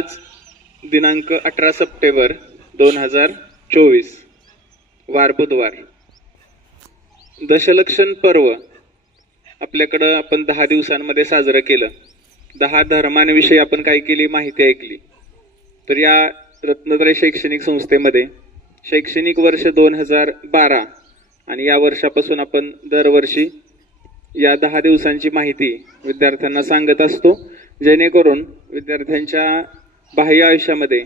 आज दिनांक अठरा सप्टेंबर दोन हजार चोवीस वार बुधवार. दशलक्षण पर्व आपल्याकडं आपण दहा दिवसांमध्ये साजरं केलं. दहा धर्मांविषयी आपण काय केली माहिती ऐकली. तर या रत्नत्रय शैक्षणिक संस्थेमध्ये शैक्षणिक वर्ष दोन हजार बारा आणि या वर्षापासून आपण दरवर्षी या दहा दिवसांची माहिती विद्यार्थ्यांना सांगत असतो. जेणेकरून विद्यार्थ्यांच्या बाह्य आयुष्यामध्ये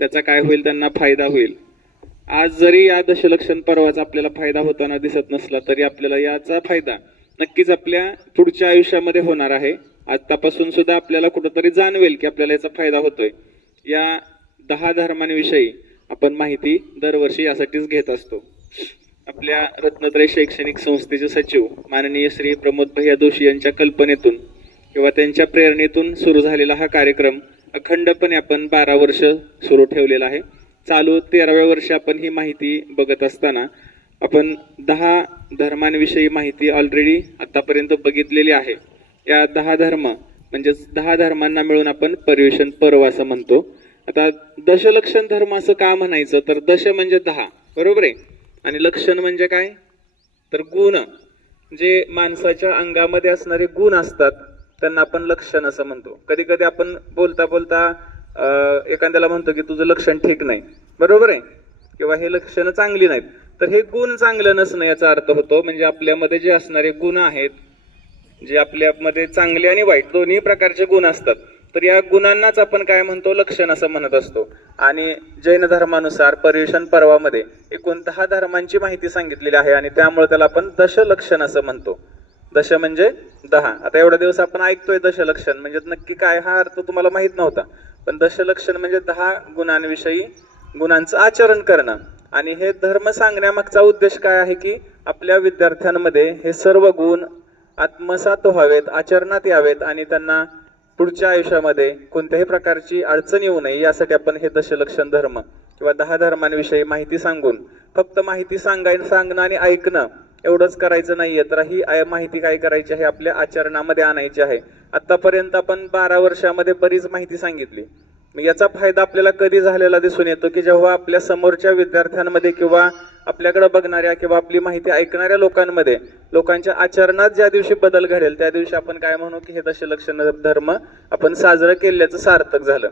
त्याचा काय होईल त्यांना फायदा होईल. आज जरी या दशलक्षण पर्वाचा आपल्याला फायदा होताना दिसत नसला तरी आपल्याला याचा फायदा नक्कीच आपल्या पुढच्या आयुष्यामध्ये होणार आहे. आतापासून सुद्धा आपल्याला कुठंतरी जाणवेल की आपल्याला याचा फायदा होतोय. या दहा धर्मांविषयी आपण माहिती दरवर्षी यासाठीच घेत असतो. आपल्या रत्नत्रय शैक्षणिक संस्थेचे सचिव माननीय श्री प्रमोद भैया जोशी यांच्या कल्पनेतून किंवा त्यांच्या प्रेरणेतून सुरू झालेला हा कार्यक्रम अखंडपणे आपण बारा वर्ष सुरू ठेवलेलं आहे. चालू तेराव्या वर्षी आपण ही माहिती बघत असताना आपण दहा धर्मांविषयी माहिती ऑलरेडी आतापर्यंत बघितलेली आहे. या दहा धर्म म्हणजेच दहा धर्मांना मिळून आपण पर्युषण पर्व असं म्हणतो. आता दशलक्षण धर्म असं का म्हणायचं? तर दश म्हणजे दहा बरोबर आहे? आणि लक्षण म्हणजे काय? तर गुण. जे माणसाच्या अंगामध्ये असणारे गुण असतात त्यांना आपण लक्षण असं म्हणतो. कधी कधी आपण बोलता बोलता एखाद्याला म्हणतो की तुझं लक्षण ठीक नाही. बरोबर आहे? किंवा हे लक्षणं चांगली नाहीत. तर हे गुण चांगलं नसणं याचा अर्थ होतो. म्हणजे आपल्यामध्ये जे असणारे गुण आहेत जे आपल्यामध्ये चांगले आणि वाईट दोन्ही प्रकारचे गुण असतात. तर या गुणांनाच आपण काय म्हणतो? लक्षण असं म्हणत असतो. आणि जैन धर्मानुसार पर्युषण पर्वामध्ये एकूण दहा धर्मांची माहिती सांगितलेली आहे आणि त्यामुळे त्याला आपण दशलक्षण असं म्हणतो. दश म्हणजे दहा. आता एवढा दिवस आपण ऐकतोय दशलक्षण म्हणजे नक्की काय हा अर्थ तुम्हाला माहीत नव्हता. पण दशलक्षण म्हणजे दहा गुणांविषयी गुणांचं आचरण करणं. आणि हे धर्म सांगण्यामागचा उद्देश काय आहे की आपल्या विद्यार्थ्यांमध्ये हे सर्व गुण आत्मसात व्हावेत आचरणात यावेत आणि त्यांना पुढच्या आयुष्यामध्ये कोणत्याही प्रकारची अडचण येऊ नये. यासाठी आपण हे दशलक्षण धर्म किंवा दहा धर्मांविषयी माहिती सांगून फक्त माहिती सांगाय सांगणं आणि ऐकणं एवढंच करायचं नाहीये. तर ही माहिती काय करायची आहे? आपल्या आचरणामध्ये आणायची आहे. आतापर्यंत आपण बारा वर्षामध्ये बरीच माहिती सांगितली. मग याचा फायदा आपल्याला कधी झालेला दिसून येतो की जेव्हा आपल्या समोरच्या विद्यार्थ्यांमध्ये किंवा आपल्याकडे बघणाऱ्या किंवा आपली माहिती ऐकणाऱ्या लोकांमध्ये लोकांच्या आचरणात ज्या दिवशी बदल घडेल त्या दिवशी आपण काय म्हणू की हे दशलक्षण धर्म आपण साजरं केल्याचं सार्थक झालं.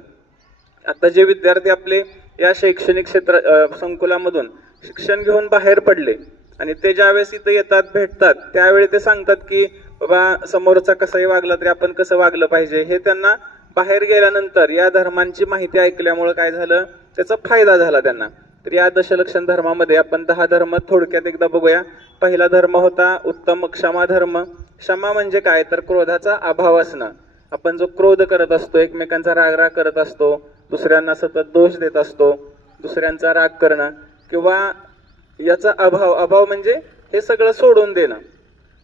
आता जे विद्यार्थी आपले या शैक्षणिक क्षेत्र संकुलामधून शिक्षण घेऊन बाहेर पडले आणि ते ज्यावेळेस इथं येतात भेटतात त्यावेळी ते सांगतात की बाबा समोरचा कसाही वागला तरी आपण कसं वागलं पाहिजे? हे त्यांना बाहेर गेल्यानंतर या धर्मांची माहिती ऐकल्यामुळं काय झालं? त्याचा फायदा झाला त्यांना. तर या दशलक्षण धर्मामध्ये आपण दहा धर्म थोडक्यात एकदा बघूया. पहिला धर्म होता उत्तम क्षमा धर्म. क्षमा म्हणजे काय? तर क्रोधाचा अभाव असणं. आपण जो क्रोध करत असतो एकमेकांचा राग राग करत असतो दुसऱ्यांना सतत दोष देत असतो दुसऱ्यांचा राग करणं किंवा याचा अभाव अभाव म्हणजे हे सगळं सोडून देणं.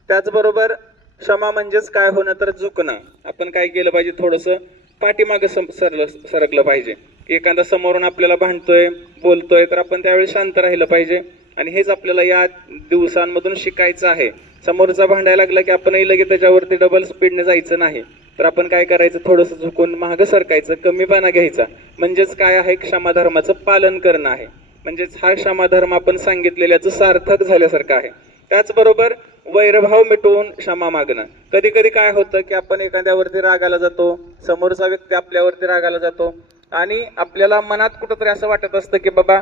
त्याचबरोबर क्षमा म्हणजेच काय होणं तर झुकणं. आपण काय केलं पाहिजे? थोडंसं पाठीमागं सम- सरलं सरकलं पाहिजे. एखादा समोरून आपल्याला भांडतोय बोलतोय तर आपण त्यावेळी शांत राहिलं पाहिजे. आणि हेच आपल्याला या दिवसांमधून शिकायचं आहे. समोरचा भांडायला लागला की आपणही लगेच त्याच्यावरती डबल स्पीडने जायचं नाही. तर आपण काय करायचं? थोडंसं झुकून मागं सरकायचं कमीपणा घ्यायचा. म्हणजेच काय आहे? क्षमाधर्माचं पालन करणं आहे. म्हणजेच हा क्षमाधर्म आपण सांगितलेल्याचं सार्थक झाल्यासारखं आहे. त्याचबरोबर वैरभाव मिटवून क्षमा मागणं. कधी कधी काय होतं की आपण एखाद्यावरती रागाला जातो समोरचा व्यक्ती आपल्यावरती रागाला जातो आणि आपल्याला मनात कुठंतरी असं वाटत असतं की बाबा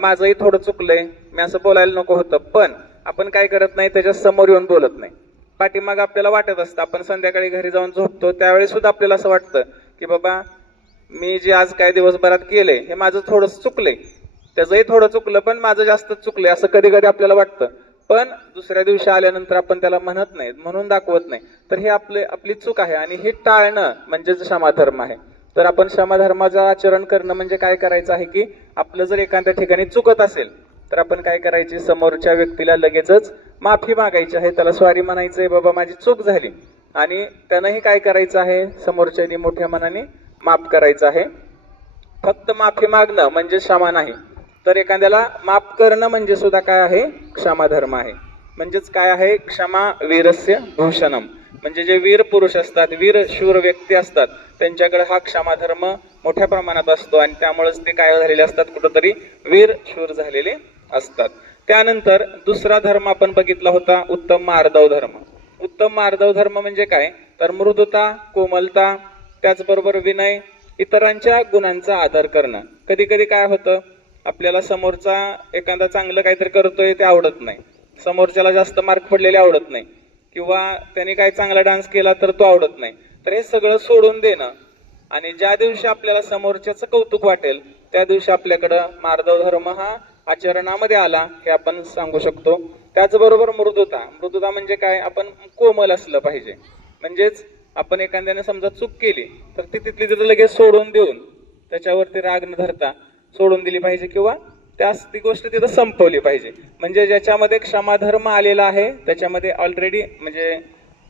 माझंही थोडं चुकलंय मी असं बोलायला नको होतं. पण आपण काय करत नाही त्याच्यासमोर येऊन बोलत नाही. पाठीमाग आपल्याला वाटत असतं आपण संध्याकाळी घरी जाऊन झोपतो त्यावेळी सुद्धा आपल्याला असं वाटतं की बाबा मी जे आज काय दिवसभरात केले हे माझं थोडं चुकलंय. त्याचंही थोडं चुकलं पण माझं जास्त चुकलंय असं कधी कधी आपल्याला वाटतं. पण दुसऱ्या दिवशी आल्यानंतर आपण त्याला म्हणत नाही म्हणून दाखवत नाही. तर हे आपले आपली चूक आहे आणि हे टाळणं म्हणजेच क्षमाधर्म आहे. तर आपण क्षमाधर्माचं आचरण करणं म्हणजे काय करायचं आहे की आपलं जर एखाद्या ठिकाणी चुकत असेल तर आपण काय करायचे? समोरच्या व्यक्तीला लगेचच माफी मागायची आहे. त्याला स्वारी म्हणायचं आहे बाबा माझी चूक झाली. आणि त्यानंही काय करायचं आहे? समोरच्यानी मोठ्या मनाने माफ करायचं आहे. फक्त माफी मागणं म्हणजे क्षमा नाही. तर एखाद्याला माफ करणं म्हणजे सुद्धा काय आहे? क्षमाधर्म आहे. म्हणजेच काय आहे? क्षमा वीरस्य भूषणम. म्हणजे जे वीर पुरुष असतात वीर शूर व्यक्ती असतात त्यांच्याकडे हा क्षमाधर्म मोठ्या प्रमाणात असतो आणि त्यामुळेच ते काय झालेले असतात? कुठंतरी वीर शूर झालेले असतात. त्यानंतर दुसरा धर्म आपण बघितला होता उत्तम मार्दव धर्म. उत्तम मार्दव धर्म म्हणजे काय? तर मृदुता कोमलता त्याचबरोबर विनय इतरांच्या गुणांचा आदर करणं. कधी कधी काय होतं? आपल्याला समोरचा एखादा चांगलं काहीतरी करतोय ते आवडत नाही. समोरच्याला जास्त मार्क पडलेले आवडत नाही. किंवा त्याने काय चांगला डान्स केला तर तो आवडत नाही. तर हे सगळं सोडून देणं आणि ज्या दिवशी आपल्याला समोरच्याचं कौतुक वाटेल त्या दिवशी आपल्याकडं मार्दव धर्म हा आचरणामध्ये आला हे आपण सांगू शकतो. त्याचबरोबर मृदुता. मृदुता म्हणजे काय? आपण कोमल असलं पाहिजे. म्हणजेच आपण एखाद्याने समजा चूक केली तर ती तिथली तिथं लगेच सोडून देऊन त्याच्यावरती राग न धरता सोडून दिली पाहिजे किंवा त्यास ती गोष्ट तिथं संपवली पाहिजे. म्हणजे ज्याच्यामध्ये क्षमाधर्म आलेला आहे त्याच्यामध्ये ऑलरेडी म्हणजे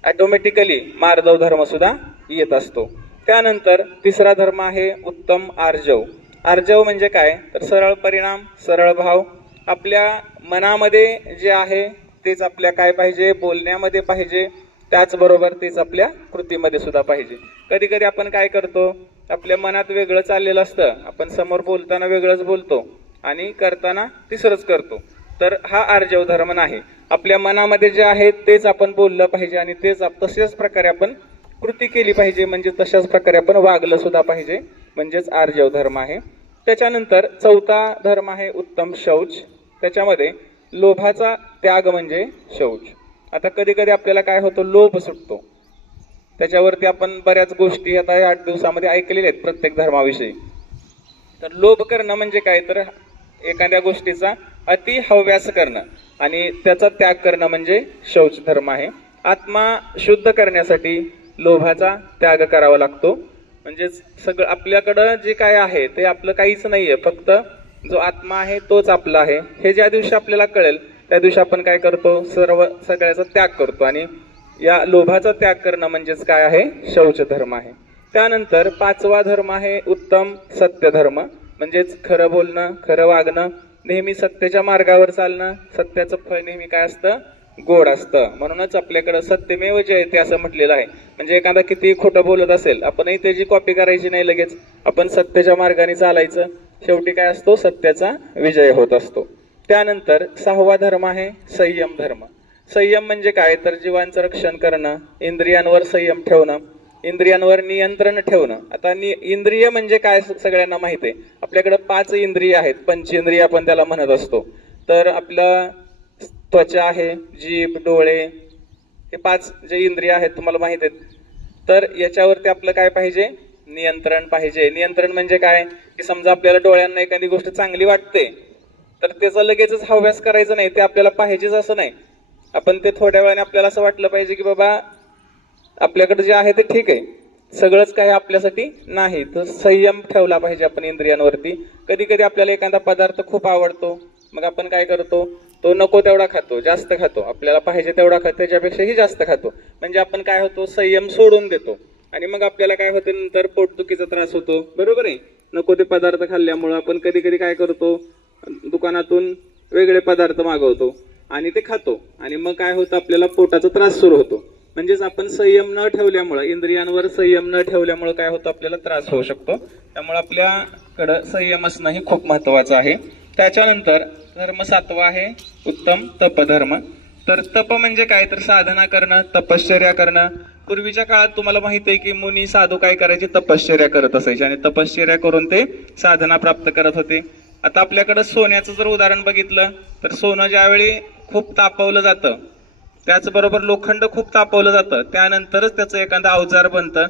ॲटोमॅटिकली मार्दव धर्म सुद्धा येत असतो. त्यानंतर तिसरा धर्म आहे उत्तम आर्जव. आर्जव म्हणजे काय? तर सरळ परिणाम सरळ भाव. आपल्या मनामध्ये जे आहे तेच आपल्या काय पाहिजे? बोलण्यामध्ये पाहिजे. त्याचबरोबर तेच आपल्या कृतीमध्ये सुद्धा पाहिजे. कधी कधी आपण काय करतो? आपल्या मनात वेगळं चाललेलं असतं. आपण समोर बोलताना वेगळंच बोलतो आणि करताना तिसरंच करतो. तर हा आर्जव धर्म नाही. आपल्या मनामध्ये जे आहे तेच आपण बोललं पाहिजे आणि तेच तशाच प्रकारे आपण कृती केली पाहिजे. म्हणजे तशाच प्रकारे आपण वागलं सुद्धा पाहिजे. म्हणजेच आर्जव धर्म आहे. त्याच्यानंतर चौथा धर्म आहे उत्तम शौच. त्याच्यामध्ये लोभाचा त्याग म्हणजे शौच. आता कधी कधी आपल्याला काय होतं? लोभ सुटतो. त्याच्यावरती आपण बऱ्याच गोष्टी आता या आठ दिवसामध्ये ऐकलेल्या आहेत प्रत्येक धर्माविषयी. तर लोभ करणं म्हणजे काय? तर एखाद्या गोष्टीचा अति हव्यास करणं आणि त्याचा त्याग करणं म्हणजे शौच धर्म आहे. आत्मा शुद्ध करण्यासाठी लोभाचा त्याग करावा लागतो. म्हणजेच सगळं आपल्याकडं जे काय आहे ते आपलं काहीच नाही आहे फक्त जो आत्मा आहे तोच आपला आहे. हे ज्या दिवशी आपल्याला कळेल त्या दिवशी आपण काय करतो? सर्व सगळ्याचा त्याग करतो आणि या लोभाचा त्याग करणं म्हणजेच काय आहे? शौच धर्म आहे. त्यानंतर पाचवा धर्म आहे उत्तम सत्य धर्म. म्हणजेच खरं बोलणं खरं वागणं नेहमी सत्याच्या मार्गावर चालणं. सत्याचं फळ नेहमी काय असतं? गोड असतं. म्हणूनच आपल्याकडं सत्यमेव जयते असं म्हटलेलं आहे. म्हणजे एखादा किती खोटं बोलत असेल आपणही त्याची कॉपी करायची नाही लगेच. आपण सत्याच्या मार्गाने चालायचं. शेवटी काय असतो? सत्याचा विजय होत असतो. त्यानंतर सहावा धर्म आहे संयम धर्म. संयम म्हणजे काय? तर जीवांचं रक्षण करणं इंद्रियांवर संयम ठेवणं इंद्रियांवर नियंत्रण ठेवणं. आता नि इंद्रिय म्हणजे काय सगळ्यांना माहीत आहे आपल्याकडे पाच इंद्रिय आहेत. पंचेंद्रिय आपण त्याला म्हणत असतो. तर आपलं त्वचा आहे जीभ डोळे हे पाच जे इंद्रिय आहेत तुम्हाला माहीत आहेत तर याच्यावरती आपलं काय पाहिजे? नियंत्रण पाहिजे. नियंत्रण म्हणजे काय? की समजा आपल्याला डोळ्यांना एखादी गोष्ट चांगली वाटते तर त्याचा लगेचच हव्यास करायचं नाही. ते आपल्याला पाहिजेच असं नाही. आपण ते थोड्या वेळाने आपल्याला असं वाटलं पाहिजे की बाबा आपल्याकडे जे आहे ते ठीक आहे. सगळंच काही आपल्यासाठी नाही. तर संयम ठेवला पाहिजे आपण इंद्रियांवरती. कधी कधी आपल्याला एखादा पदार्थ खूप आवडतो. मग आपण काय करतो? तो नको तेवढा खातो जास्त खातो. आपल्याला पाहिजे तेवढा खातो त्याच्यापेक्षाही जास्त खातो. म्हणजे आपण काय होतो? संयम सोडून देतो. आणि मग आपल्याला काय होतं? नंतर पोटदुखीचा त्रास होतो. बरोबर आहे? नको ते पदार्थ खाल्ल्यामुळं आपण कधी कधी काय करतो? दुकानातून वेगळे पदार्थ मागवतो. आणि ते खातो. आणि मग काय होतं आपल्याला पोटाचा त्रास सुरू होतो. म्हणजेच आपण संयम न ठेवल्यामुळं इंद्रियांवर संयम न ठेवल्यामुळं काय होतं आपल्याला त्रास होऊ शकतो. त्यामुळे आपल्याकडं संयम असणं हे खूप महत्वाचं आहे. त्याच्यानंतर धर्म सातवा आहे उत्तम तपधर्म. तर तप म्हणजे काय? तर साधना करणं तपश्चर्या करणं. पूर्वीच्या काळात तुम्हाला माहीत आहे की मुनी साधू काय करायचे? तपश्चर्या करत असायचे. आणि तपश्चर्या करून ते साधना प्राप्त करत होते. आता आपल्याकडं सोन्याचं जर उदाहरण बघितलं तर सोनं ज्यावेळी खूप तापवलं जातं त्याचबरोबर लोखंड खूप तापवलं जातं. त्यानंतरच त्याचं एखादं अवजार बनतं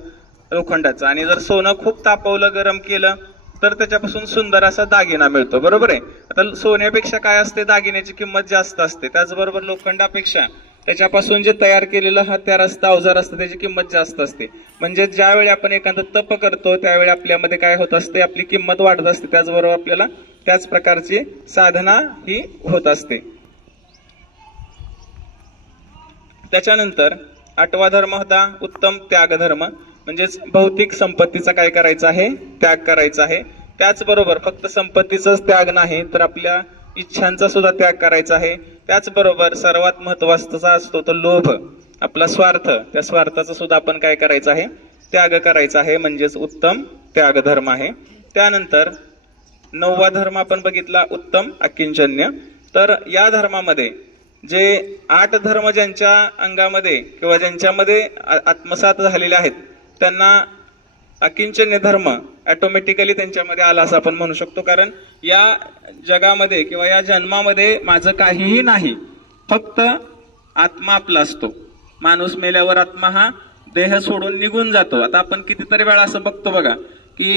लोखंडाचं. आणि जर सोनं खूप तापवलं गरम केलं तर त्याच्यापासून सुंदर असा दागिना मिळतो. बरोबर आहे? आता सोन्यापेक्षा काय असते? दागिन्याची किंमत जास्त असते. त्याचबरोबर लोखंडापेक्षा त्याच्यापासून जे तयार केलेलं हत्यार असतं अवजार असतं त्याची किंमत जास्त असते. म्हणजे ज्यावेळी आपण एखादं तप करतो त्यावेळी आपल्यामध्ये काय होत असते? आपली किंमत वाढत असते. त्याचबरोबर आपल्याला त्याच प्रकारची साधना ही होत असते. त्याच्यानंतर आठवा धर्म होता उत्तम त्याग धर्म म्हणजेच भौतिक संपत्तीचा काय करायचा आहे? त्याग करायचा आहे. त्याचबरोबर फक्त संपत्तीचाच त्याग नाही तर आपल्या इच्छांचा सुद्धा त्याग करायचा आहे. त्याचबरोबर सर्वात महत्त्वाचा असतो तो लोभ आपला स्वार्थ. त्या स्वार्थाचा सुद्धा आपण काय करायचं आहे? त्याग करायचा आहे म्हणजेच उत्तम त्याग धर्म आहे. त्यानंतर नववा धर्म आपण बघितला उत्तम अकिंचन्य. तर या धर्मामध्ये जे आठ धर्म ज्यांच्या अंगामध्ये किंवा ज्यांच्यामध्ये आत्मसात झालेले आहेत त्यांना अकिंचन्य धर्म ॲटोमॅटिकली त्यांच्यामध्ये आला असं आपण म्हणू शकतो. कारण या जगामध्ये किंवा या जन्मामध्ये माझं काहीही नाही फक्त आत्मा आपला असतो. माणूस मेल्यावर आत्मा हा देह सोडून निघून जातो. आता आपण कितीतरी वेळा असं बघतो बघा की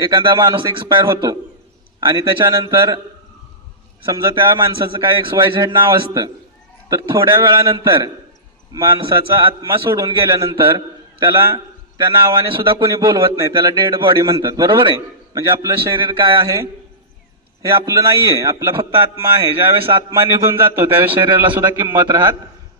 एखादा माणूस एक्सपायर होतो. आणि त्याच्यानंतर समजा त्या माणसाचं काय एक्स वाय झेड नाव असतं तर थोड्या वेळानंतर माणसाचा आत्मा सोडून गेल्यानंतर त्याला त्या नावाने सुद्धा कोणी बोलवत नाही त्याला डेड बॉडी म्हणतात. बरोबर आहे? म्हणजे आपलं शरीर काय आहे? हे आपलं नाहीये. आपला फक्त आत्मा आहे. ज्यावेळेस आत्मा निघून जातो त्यावेळेस शरीराला सुद्धा किंमत राहत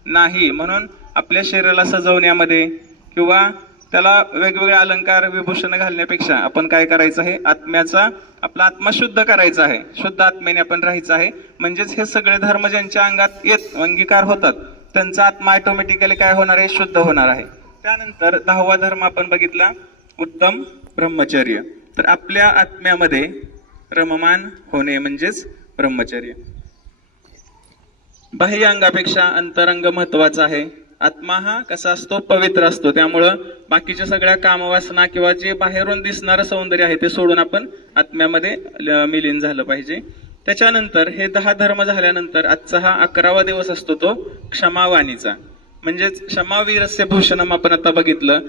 नाही. म्हणून आपल्या शरीराला सजवण्यामध्ये किंवा त्याला वेगवेगळे अलंकार विभूषण घालण्यापेक्षा आपण काय करायचं आहे? आत्म्याचा आपला आत्मा शुद्ध करायचा आहे. शुद्ध आत्म्याने आपण राहायचं आहे. म्हणजेच हे सगळे धर्म ज्यांच्या अंगात येत अंगीकार होतात त्यांचा आत्मा ऑटोमॅटिकली काय होणार आहे? शुद्ध होणार आहे. त्यानंतर दहावा धर्म आपण बघितला उत्तम ब्रह्मचर्य. तर आपल्या आत्म्यामध्ये रममान होणे म्हणजेच ब्रह्मचर्य. बाह्य अंगापेक्षा अंतरंग महत्त्वाचा आहे. आत्मा हा कसा असतो? पवित्र असतो. त्यामुळं बाकीच्या सगळ्या कामवासना किंवा जे बाहेरून दिसणारं सौंदर्य आहे ते सोडून आपण आत्म्यामध्ये ल- मिलीन झालं पाहिजे. त्याच्यानंतर हे दहा धर्म झाल्यानंतर आजचा हा अकरावा दिवस असतो तो क्षमावाणीचा. म्हणजेच क्षमावीरस्य भूषणम आपण आता बघितलं.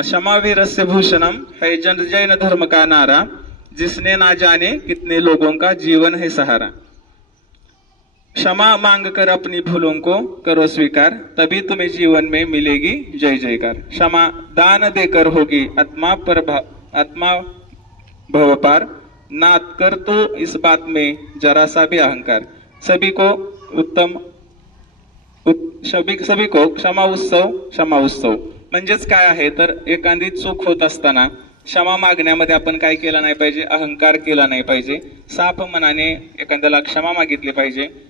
क्षमावीरस्य भूषणम हे जन जैन धर्म का नारा जिसने ना जाने कितने लोगों का जीवन है सहारा. क्षमा मांग कर अपनी भूलों को करो स्वीकार तभी तुम्हें जीवन में मिलेगी जय जयकार। क्षमा दान देकर होगी आत्मा पर आत्मा भव पार नात कर तो इस बात में जरा सा भी अहंकार। सभी को उत्तम उत- सभी सभी को क्षमा उत्सव क्षमा उत्सव। म्हणजेच काय आहे? तर एखादी चूक होत असताना क्षमा मागण्यामध्ये आपण काय केला नाही पाहिजे? अहंकार केला नाही पाहिजे. साफ मनाने एखाद्याला क्षमा मागितली पाहिजे.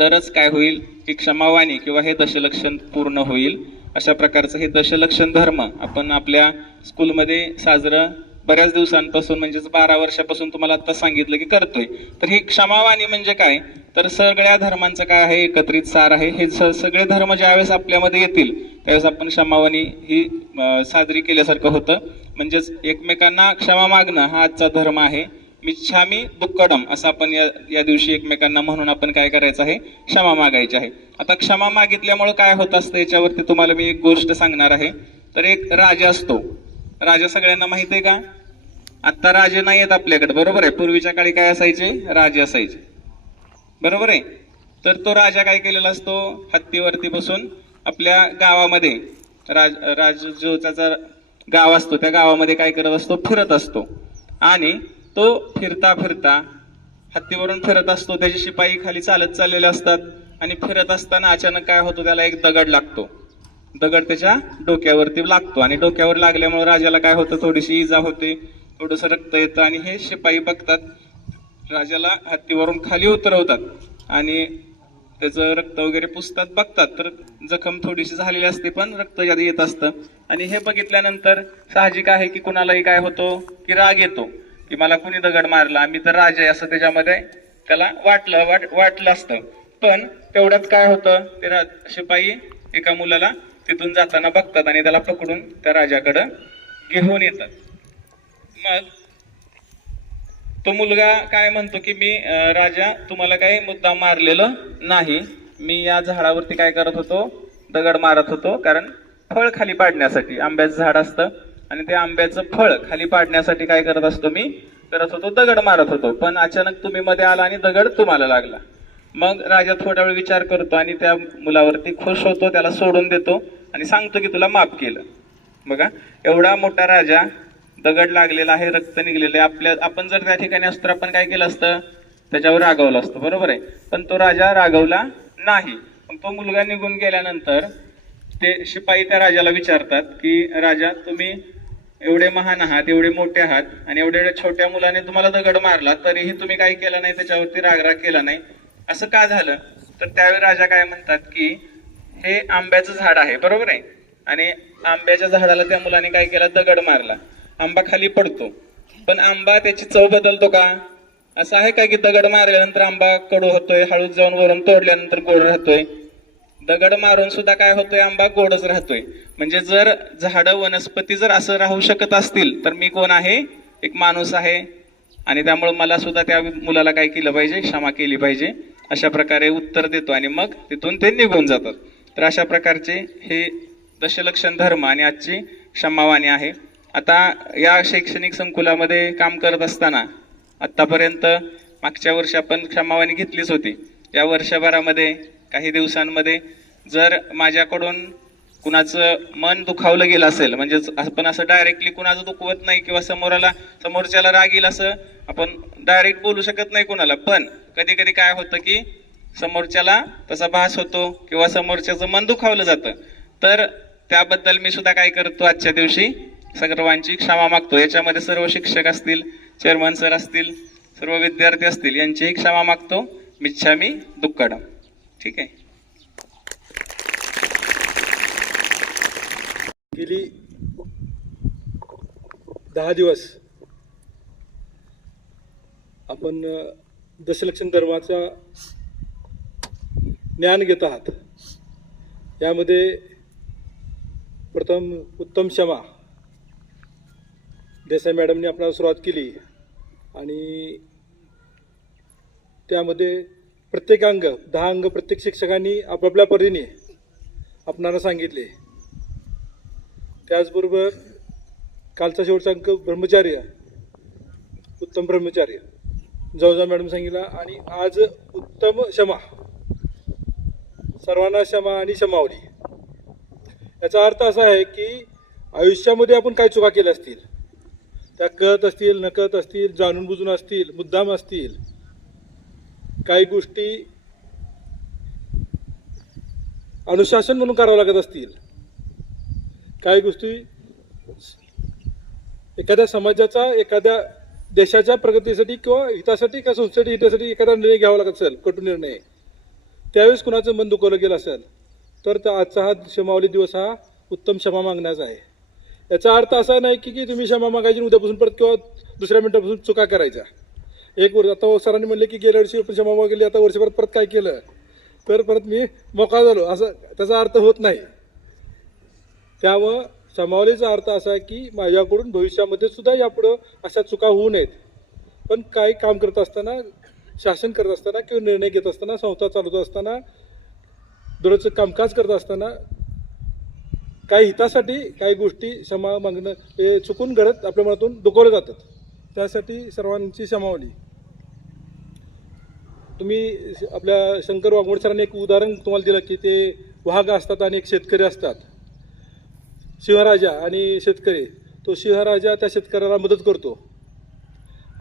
तरच काय होईल? की क्षमावाणी किंवा हे दशलक्षण पूर्ण होईल. अशा प्रकारचं हे दशलक्षण धर्म आपण आपल्या स्कूलमध्ये साजरं बऱ्याच दिवसांपासून म्हणजेच बारा वर्षापासून तुम्हाला आता सांगितलं की करतोय. तर ही क्षमावाणी म्हणजे काय? तर सगळ्या धर्मांचं काय आहे? एकत्रित सार आहे. हे स- सगळे धर्म ज्यावेळेस आपल्यामध्ये येतील त्यावेळेस आपण क्षमावाणी ही साजरी केल्यासारखं होतं. म्हणजेच एकमेकांना क्षमा मागणं हा आजचा धर्म आहे. मिच्छामी दुक्कडम असं आपण या या दिवशी एकमेकांना म्हणून आपण काय करायचं आहे? क्षमा मागायची आहे. आता क्षमा मागितल्यामुळे काय होत असतं याच्यावरती तुम्हाला मी एक गोष्ट सांगणार आहे. तर एक राजा असतो. राजा सगळ्यांना माहिती आहे का? आत्ता राजे नाही आहेत आपल्याकडे. बरोबर आहे. पूर्वीच्या काळी काय असायचे? राजे असायचे. बरोबर आहे? तर तो राजा काय केलेला असतो? हत्तीवरती बसून आपल्या गावामध्ये राज राज जो त्याचा गाव असतो त्या गावामध्ये काय करत असतो? फिरत असतो. आणि तो फिरता फिरता हत्तीवरून फिरत असतो. त्याचे शिपाई खाली चालत चाललेले असतात आणि फिरत असताना अचानक काय होतो? त्याला एक दगड लागतो. दगड त्याच्या डोक्यावरती लागतो आणि डोक्यावर लागल्यामुळे राजाला काय होतं? थोडीशी इजा होते. थोडंसं रक्त येतं आणि हे शिपाई बघतात. राजाला हत्तीवरून खाली उतरवतात आणि त्याचं रक्त वगैरे पुसतात बघतात. तर जखम थोडीशी झालेली असते पण रक्त ज्यादा येत असतं. आणि हे बघितल्यानंतर साहजिक आहे की कुणालाही काय होतो? की राग येतो. की मला कुणी दगड मारला मी तर राजा आहे असं त्याच्यामध्ये त्याला वाटलं वाट वाटलं असतं. पण तेवढ्यात काय होतं ते रा- शिपाई एका मुलाला तिथून जाताना बघतात आणि त्याला पकडून त्या राजाकडं घेऊन येतात. मग तो मुलगा काय म्हणतो की मी राजा तुम्हाला काही मुद्दा मारलेलं नाही. मी या झाडावरती काय करत होतो? दगड मारत होतो कारण फळ खाली पाडण्यासाठी. आंब्याचं झाड असतं आणि ते आंब्याचं फळ खाली पाडण्यासाठी काय करत असतो मी? करत होतो दगड मारत होतो. पण अचानक तुम्ही मध्ये आला आणि दगड तुम्हाला लागला. मग राजा थोडा वेळ विचार करतो आणि त्या मुलावरती खुश होतो त्याला सोडून देतो आणि सांगतो की तुला माफ केलं. बघा एवढा मोठा राजा दगड लागलेला आहे रक्त निघलेलं आहे. आपल्या आपण जर त्या ठिकाणी असतो तर आपण काय केलं असतं? त्याच्यावर रागवलं असतं. बरोबर आहे? पण तो राजा रागवला नाही. मग तो मुलगा निघून गेल्यानंतर ते शिपाई त्या राजाला विचारतात की राजा तुम्ही एवढे महान आहात एवढे मोठे आहात आणि एवढ्या एवढ्या छोट्या मुलाने तुम्हाला दगड मारला तरीही तुम्ही काही केलं नाही त्याच्यावरती रागराग केला नाही? असं का झालं? तर त्यावेळी राजा काय म्हणतात की हे आंब्याचं झाड आहे बरोबर आहे? आणि आंब्याच्या झाडाला त्या मुलाने काय केलं? दगड मारला. आंबा खाली पडतो. पण आंबा त्याची चव बदलतो का? असं आहे का की दगड मारल्यानंतर आंबा कडू होतोय हळूच जाऊन वरून तोडल्यानंतर गोड राहतोय? दगड मारून सुद्धा काय होतोय? आंबा गोडच राहतोय. म्हणजे जर झाडं वनस्पती जर असं राहू शकत असतील तर मी कोण आहे? एक माणूस आहे. आणि त्यामुळे मला सुद्धा त्या मुलाला काय केलं पाहिजे? क्षमा केली पाहिजे. अशा प्रकारे उत्तर देतो आणि मग तिथून ते निघून जातात. तर अशा प्रकारचे हे दशलक्षण धर्म आणि आजची क्षमावाणी आहे. आता या शैक्षणिक संकुलामध्ये काम करत असताना आत्तापर्यंत मागच्या वर्षी आपण क्षमावाणी घेतलीच होती. या वर्षभरामध्ये काही दिवसांमध्ये जर माझ्याकडून कुणाचं मन दुखावलं गेलं असेल म्हणजेच आपण असं डायरेक्टली कुणाचं दुखवत नाही किंवा समोराला समोरच्याला राग येईल असं आपण डायरेक्ट बोलू शकत नाही कुणाला. पण कधी कधी काय होतं की समोरच्याला तसा भास होतो किंवा समोरच्याचं मन दुखावलं जातं. तर त्याबद्दल मी सुद्धा काय करतो आजच्या दिवशी सर्वांची क्षमा मागतो. याच्यामध्ये सर्व शिक्षक असतील चेअरमन सर असतील सर्व विद्यार्थी असतील यांचीही क्षमा मागतो. मिच्छामी दुक्कडम ठीक आहे. गेली दहा दिवस. आपण दशलक्षण धर्माचा ज्ञान घेत आहात. यामध्ये प्रथम उत्तम क्षमा. देसाई मॅडमने आपल्याला सुरुवात केली. आणि त्यामध्ये प्रत्येक अंग दहा अंग प्रत्येक शिक्षकांनी आपापल्या परीने आपणाला सांगितले. त्याचबरोबर कालचा शेवटचा अंक ब्रह्मचार्य उत्तम ब्रह्मचार्य. जवळजवळ मॅडम सांगितला आणि आज उत्तम क्षमा. सर्वांना क्षमा आणि क्षमावली याचा अर्थ असा आहे की आयुष्यामध्ये आपण काय चुका केल्या असतील. त्या कळत असतील नकळत असतील जाणून बुजून असतील मुद्दाम असतील काही गोष्टी अनुशासन म्हणून करावं लागत असतील. काही गोष्टी एखाद्या समाजाचा एखाद्या देशाच्या प्रगतीसाठी किंवा हितासाठी किंवा संस्थेसाठी हितासाठी एखादा निर्णय घ्यावा लागत असेल कटू निर्णय. त्यावेळेस कुणाचं मन दुखवलं गेलं असेल तर त्या आजचा हा क्षमावली दिवस हा उत्तम क्षमा मागण्याचा आहे. याचा अर्थ असा नाही की की तुम्ही क्षमा मागायची उद्यापासून परत किंवा दुसऱ्या मिनिटापासून चुका करायच्या. एक वर्ष आता सरांनी म्हणले की गेल्या वर्षी क्षमा मागली आता वर्षभर परत काय केलं? तर परत मी मोकळा झालो. असं त्याचा अर्थ होत नाही. त्यामुळं समावलीचा अर्थ असा आहे की माझ्याकडून भविष्यामध्ये सुद्धा यापुढं अशा चुका होऊ नयेत. पण काही काम करत असताना शासन करत असताना किंवा निर्णय घेत असताना संस्था चालवत असताना दररोजचं कामकाज करत असताना काही हितासाठी काही गोष्टी क्षमा मागणं हे चुकून घडत आपल्या मनातून दुखवल्या जातात. त्यासाठी सर्वांची क्षमावली तुम्ही आपल्या शंकर वाघमोड सरांनी एक उदाहरण तुम्हाला दिलं की ते वाघ असतात आणि एक शेतकरी असतात. सिंहराजा आणि शेतकरी तो सिंहराजा त्या शेतकऱ्याला मदत करतो.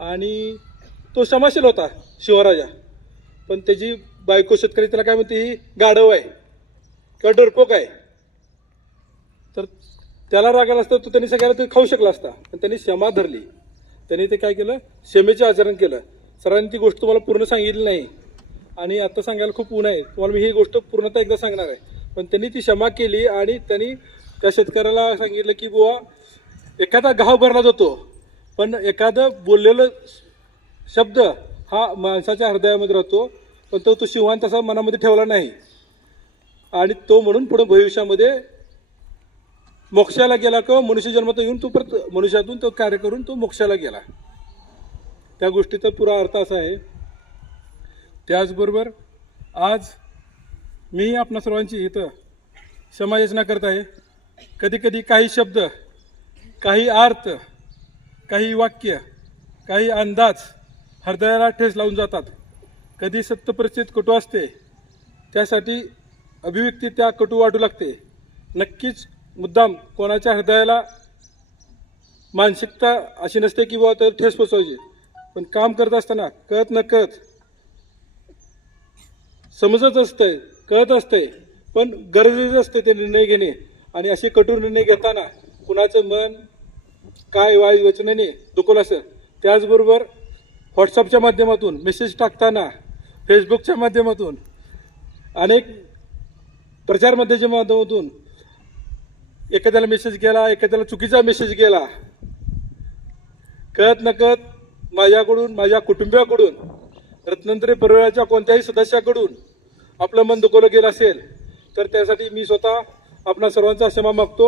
आणि तो क्षमाशील होता शिवराजा. पण त्याची बायको शेतकरी त्याला काय म्हणते ही गाढव आहे किंवा डरपोक आहे. तर त्याला रागाला असतं तो त्यांनी सगळ्याला ते खाऊ शकला असता. पण त्यांनी क्षमा धरली. त्यांनी ते काय केलं? क्षमेचे आचरण केलं. सरांनी ती गोष्ट तुम्हाला पूर्ण सांगितली नाही. आणि आता सांगायला खूप ऊन आहे. तुम्हाला मी ही गोष्ट पूर्णतः एकदा सांगणार आहे. पण त्यांनी ती क्षमा केली आणि त्यांनी त्या शेतकऱ्याला सांगितलं की बुवा एखादा घाव भरला जातो. पण एखादं बोललेलं शब्द हा माणसाच्या हृदयामध्ये राहतो. पण तो तो शिवान तसा मनामध्ये ठेवला नाही. आणि तो म्हणून पुढे भविष्यामध्ये मोक्षाला गेला किंवा मनुष्य जन्मात येऊन तो परत मनुष्यातून तो कार्य करून तो मोक्षाला गेला. त्या गोष्टीचा पुरा अर्थ असा आहे. त्याचबरोबर आज मी आपणा सर्वांची इथं समायोजना करत आहे. कधी कधी काही शब्द काही अर्थ काही वाक्य काही अंदाज हृदयाला ठेस लावून जातात. कधी सत्य परिस्थिती कटू असते त्यासाठी अभिव्यक्ती त्या कटू वाटू लागते. नक्कीच मुद्दाम कोणाच्या हृदयाला मानसिकता अशी नसते की बाबा तर ठेस पोचवायची. पण काम करत असताना कळत न कळत समजत असतंय कळत असतंय पण गरजेचं असते ते निर्णय घेणे. आणि असे कठोर निर्णय घेताना कुणाचं मन काय वाय वचनाने दुखवलं असेल त्याचबरोबर व्हॉट्सअपच्या माध्यमातून मेसेज टाकताना फेसबुकच्या माध्यमातून अनेक प्रचारमाध्यमाच्या माध्यमातून एखाद्याला मेसेज गेला एखाद्याला चुकीचा मेसेज गेला कळत नकळत माझ्याकडून माझ्या कुटुंबियाकडून रत्नंतरी परिवाराच्या कोणत्याही सदस्याकडून आपलं मन दुखवलं गेलं असेल तर त्यासाठी मी स्वतः आपणा सर्वांचा क्षमा मागतो.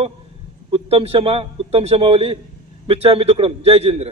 उत्तम क्षमा उत्तम क्षमावली. मिच्छामी दुकडम. जय जिंद्र